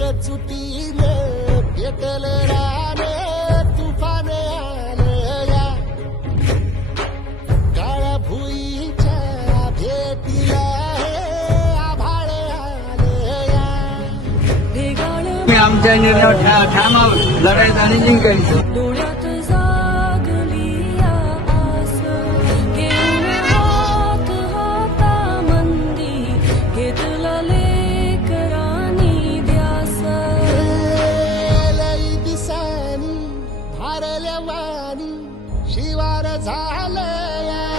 एकजुटीने पेटल राने तुफान आलं या. काळ्या भुईच्या भेटीला आभाळ आलं या. ढेगाळ मी आमच्या निर्णय ठाम आहोत लढाईत आणि जिंकायचं. वाणी शिवार झालं